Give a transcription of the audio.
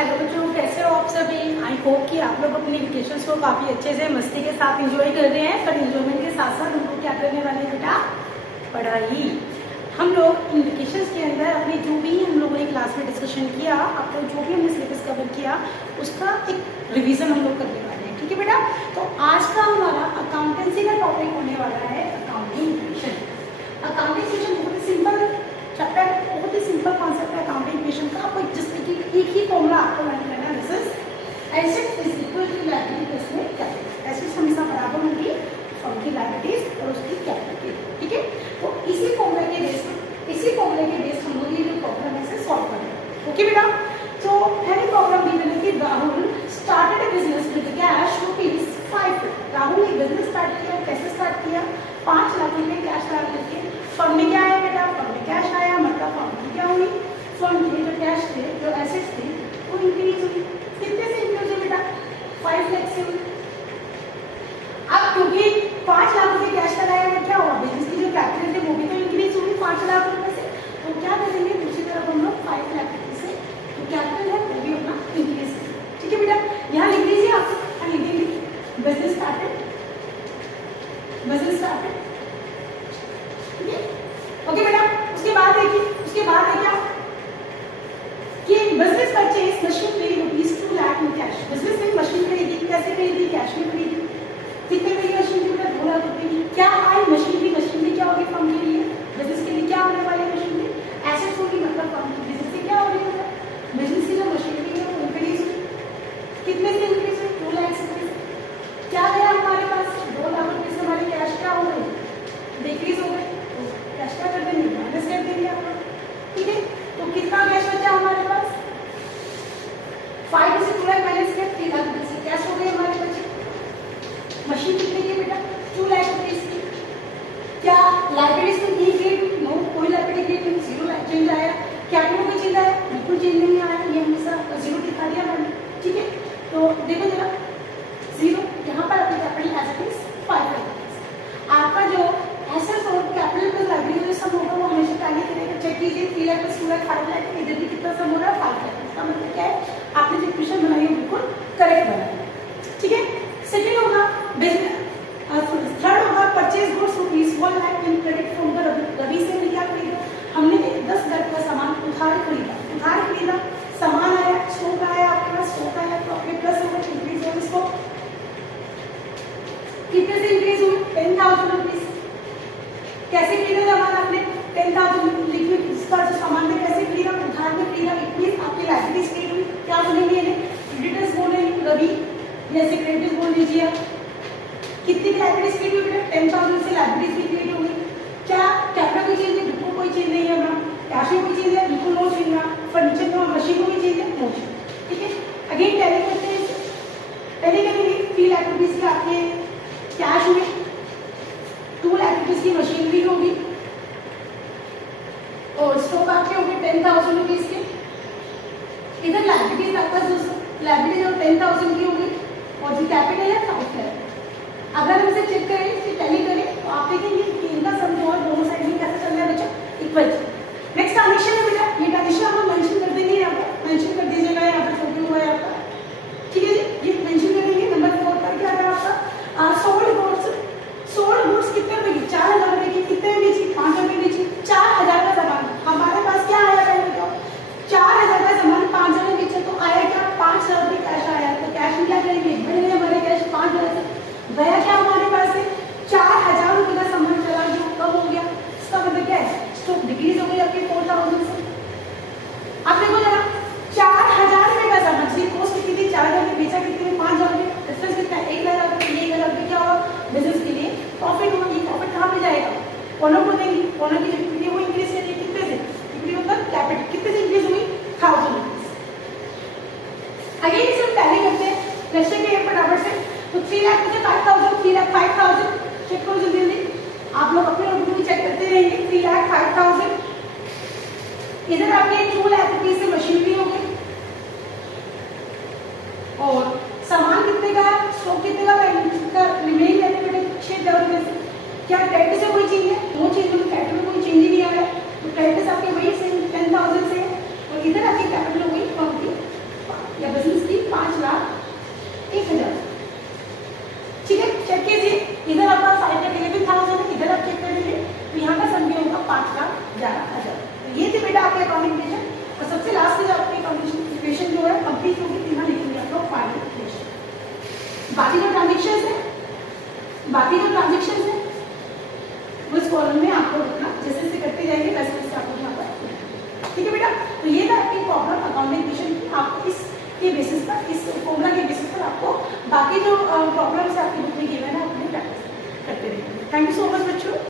Hello बच्चों, कैसे हो आप सभी। आई होप कि आप लोग अपनी वेकेशन को काफ़ी अच्छे से मस्ती के साथ एंजॉय कर रहे हैं। पर एंजॉयमेंट के साथ साथ हम लोग क्या करने वाले हैं बेटा, पढ़ाई। हम लोग इन वेकेशन के अंदर अपने जो भी हम लोगों ने क्लास में डिस्कशन किया, अब तक जो भी हमने सिलेबस कवर किया उसका एक रिवीजन हम लोग करने वाले हैं। ठीक है बेटा। तो आज का हमारा अकाउंटेंसी का टॉपिक होने वाला है अकाउंटिंग इक्वेशन। अकाउंटिंग इक्वेशन बहुत ही सिंपल चैप्टर, बहुत ही सिंपल कॉन्सेप्ट है अकाउंटिंग इक्वेशन का। आपको जिसमें कि एक ही फॉर्मूला आपको लर्न करना है, this is asset is equal to liability plus में कैपिटल। एसेट्स हमेशा बराबर होंगी फर्म की लायबिलिटीज और उसकी कैपिटल की। ठीक है। तो इसी फॉर्मूले के बेस हम लोग ये जो प्रॉब्लम है इसे सॉल्व करेंगे। ओके बेटा। तो पहली प्रॉब्लम गिवन है कि Rahul started a business with cash rupees 5 lakh. Rahul ने बिजनेस स्टार्ट किया, कैसे स्टार्ट किया, 5 लाख रुपए कैश लगा करके। फर्म में क्या आया बेटा, फर्म में कैश आया, मतलब फर्म की क्या हुई, फर्म के जो कैश थे, जो एसेट्स थे वो इंक्रीज हुई। कितने से इंक्रीज हुई बेटा, 5 लाख से हुई। अब क्योंकि 5 लाख रुपए कैश लगाया है, क्या हुआ, बिजनेस की जो कैपिटल थे वो भी तो इंक्रीज हुई 5 लाख रुपए से। तो क्या करेंगे, दूसरी तरफ हम लोग 5 लाख रुपए से जो कैपिटल है वो भी अपना इंक्रीज करेंगे। ठीक है बेटा। यहाँ लिख लीजिए आप, लिख देंगे बिजनेस स्टार्टेड, बिजनेस स्टार्टेड। ठीक है। ओके बेटा। उसके बाद देखिए, उसके बाद है क्या कि business purchase machinery rupees 2 lakh in cash. Business में मशीन खरीदी, कैसे खरीदी, कैश में खरीदी। कितने में मशीन की, 2 लाख रुपए की। क्या आई मशीनरी, मशीनरी क्या होगी फर्म के लिए, बिजनेस के लिए क्या होने वाली है मशीनरी, एसेट्स होगी, मतलब फर्म की बिजनेस से क्या हो रही है, बिजनेस की जो मशीनरी है वो इंक्रीज हुई। कितने से इंक्रीज हुई, 2 लाख से। क्या गया हमारे पास, 2 लाख रुपए से हमारे कैश क्या हो गए, डिक्रीज हो गए। कैश क्या कर देंगे, माइनस कर देंगे आप लोग। ठीक है। तो कितना कैश बचा हमारे पास, 5 से 2 लाख माइनस कर 3 लाख रुपए से कैश हो गए हमारे बचे। मशीन कितने की बेटा, 2 लाख रुपए की। क्या लाइब्रेरीज में इंक्रीज, नो, कोई लाइब्रेरी क्रिएट नहीं, 0 चेंज आया। कैपिटल में चेंज आया, बिल्कुल चेंज नहीं आया, ये हमेशा 0 दिखा दिया मैंने। ठीक है। तो देखो जरा 0, यहाँ पर अपनी कैपिटल एसेट इज 5 लाख। आपका जो एसेट्स और कैपिटल प्लस लायबिलिटी जो सम होगा वो हमेशा टैली करेगा। चेक कीजिए, 3 लाख प्लस 2 लाख 5 लाख, इधर भी कितना सम हो रहा है, 5 लाख। इसका मतलब क्या है, आपने जो इक्वेशन बनाई है बिल्कुल करेक्ट बनाई। ठीक है। सेकंड होगा बिजनेस, थर्ड होगा purchase goods rupees 1 lakh in credit from the Ravi से। क्या खरीदा, हमने 10 लाख का सामान उधार खरीदा, उधार खरीदा, सामान आया, स्टॉक आया, आपके पास स्टॉक आया तो आपके प्लस होगा, इंक्रीज होगा। इसको कितने से इंक्रीज हुई, 10,000 रुपीज। कैसे खरीदा सामान आपने, 10,000 लिक्विड इसका जो सामान है कैसे खरीदा, उधार में खरीदा, इतनी आपकी लायबिलिटीज क्रिएट हुई। क्या बोलेंगे, क्रेडिटर्स बोलेंगे रवि, जैसे क्रेडिटर्स बोल लीजिए आप। कितनी लायबिलिटीज क्रिएट हुई बेटा, 10,000 से लायबिलिटीज भी क्रिएट हो गई। क्या कैपिटल कोई चेंज है, बिल्कुल कोई चेंज नहीं है ना। कैश में कोई चेंज है, बिल्कुल नो चेंज है। फर्नीचर में मशीन में चेंज है, नो चेंज। ठीक है। अगेन टैली करते हैं, टैली करेंगे 3 लाख रुपीज के आपके कैश हुए, 2 लाख रुपीज की मशीनरी होगी और स्टॉक आपके होंगे 10,000 रुपीज के। इधर लायबिलिटीज आपका लायबिलिटीज और 10,000 की होगी और जो कैपिटल है 5 लाख। अगर हम इसे चेक करें, इसे टैली करें तो आप देखेंगे कि इनका सम जो है दोनों साइड में कैसे चल रहा है बच्चा, इक्वल। नेक्स्ट ट्रांजेक्शन है बेटा, ये ट्रांजेक्शन आप लोग मेंशन कर देंगे, यहाँ पर मेंशन कर दीजिएगा, यहाँ पर जो भी हुआ है आपका। ठीक है जी, ये मेंशन करेंगे। नंबर 4 पर क्या है आपका, सोल्ड गुड्स। सोल्ड गुड्स कितने रुपए की, 4,000 रुपए की। कितने में बेची, 5,000 में बेची। 4,000 का सामान हमारे पास क्या आया, पहले बताओ, 4,000 का सामान 5,000 में बेचा तो आया क्या, 5,000 रुपए कैश आया। तो कैश में क्या करेंगे, बढ़ गए हमारे कैश 5,000 से, गया क्या हमारे पास है 4,000 रुपए का सामान चला गया, कब हो गया, इसका मतलब क्या है, स्टॉक डिक्रीज हो गई आपके 4,000 से। अब देखो जरा 4,000 रुपए का सामान, इसकी कॉस्ट कितनी थी, 4,000 में बेचा कितने में, 5,000 में, डिफरेंस कितना है, 1,000 रुपए। 1,000 रुपए क्या हुआ, बिजनेस के लिए प्रॉफिट हुआ। ये प्रॉफिट कहाँ पे जाएगा, ओनर को देंगे। ओनर की इक्विटी वो इंक्रीज करिए, कितने से, इक्विटी मतलब कैपिटल कितने से इंक्रीज हुई, 1,000 रुपीज। अगेन इसे हम टैली करते हैं, नेक्स्ट के फटाफट से। तो 3 लाख में से 5,000, 3 लाख 5,000 चेक करो जल्दी, आप लोग अपने नोटबुक में चेक करते रहेंगे। 3 लाख 5,000, इधर आपके 2 लाख रुपीज से मशीनरी हो गई और सामान कितने का है, स्टॉक कितने का रिमेनिंग रहते बेटे 6,000 रुपए से। क्या क्रेडिट से कोई चेंज है, नो चेंज, कैपिटल में कोई चेंज ही नहीं आ रहा है। तो क्रेडिट आपके वही से 10,000 से और इधर आपकी कैपिटल हो गई या बिजनेस की 5,01,000। ठीक है, चेक कीजिए, इधर आपका 5,11,000 है, इधर आप चेक कर लीजिए, तो यहाँ का सम भी होगा 5,11,000। तो ये थी बेटा आपके अकाउंटिंग इक्वेशन। और सबसे लास्ट में आपकी अकाउंटिंग इक्वेशन जो है कंप्लीट होगी, तीन लिखेंगे आप लोग फाइनल इक्वेशन। बाकी जो ट्रांजेक्शन है वो इस कॉलम में आपको रखना, जैसे जैसे करते जाएंगे वैसे वैसे आपको यहाँ पर। ठीक है बेटा, तो ये था आपकी प्रॉब्लम अकाउंटिंग इक्वेशन की। आपको इसके बेसिस पर, इस फॉर्मूला के बेसिस पर आपको बाकी जो प्रॉब्लम्स आपकी बुक में गिवन है अपने प्रैक्टिस करते रहेंगे। थैंक यू सो मच बच्चों।